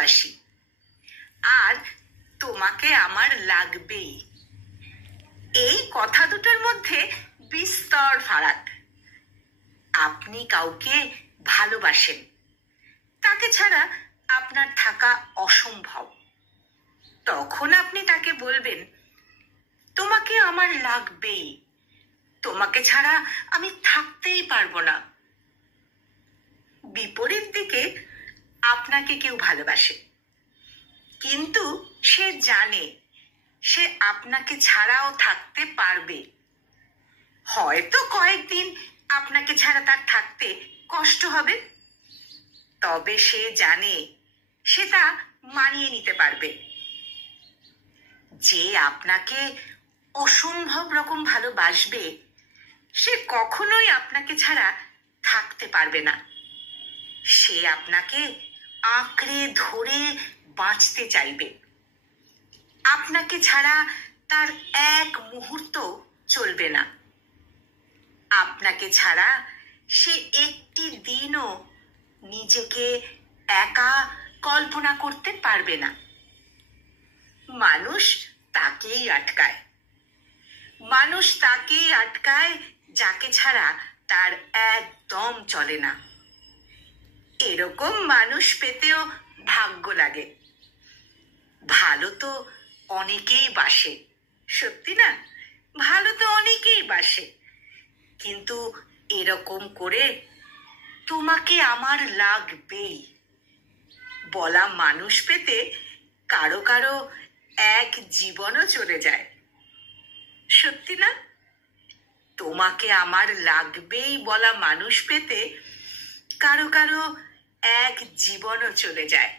ভালোবাসি, আর তোমাকে আমার লাগবেই। এই কথা দুটোর মধ্যে বিস্তর ফারাক। আপনি কাউকে ভালোবাসেন, তাকে ছাড়া আপনার থাকা অসম্ভব। তখন আপনি তাকে বলবেন, তোমাকে আমার লাগবেই, তোমাকে ছাড়া আমি থাকতেই পারবো না। বিপরীত দিকে আপনাকে কেউ ভালোবাসে, কিন্তু সে জানে সে আপনাকে ছাড়াও থাকতে পারবে। হয়তো কয়েকদিন আপনাকে ছাড়া তার থাকতে কষ্ট হবে, তবে সে জানে সে তা মানিয়ে নিতে পারবে। যে আপনাকে অসম্ভব রকম ভালোবাসবে, সে কখনোই আপনাকে ছাড়া থাকতে পারবে না। সে আপনাকে আঁকড়ে ধরে বাঁচতে চাইবে। আপনাকে ছাড়া তার এক মুহূর্ত চলবে না। আপনাকে ছাড়া সে একটি দিনও নিজেকে একা কল্পনা করতে পারবে না। মানুষ তাকেই আটকায়, মানুষ তাকেই আটকায় যাকে ছাড়া তার একদম চলে না। এরকম মানুষ পেতেও ভাগ্য লাগে। ভালো তো অনেকেই বাসে, সত্যি না? ভালো তো অনেকেই বাসে, কিন্তু এরকম করে তোমাকে আমার লাগবেই বলা মানুষ পেতে কারো কারো এক জীবনও চলে যায়, সত্যি না? তোমাকে আমার লাগবেই বলা মানুষ পেতে কারো কারো এক জীবনও চলে যায়।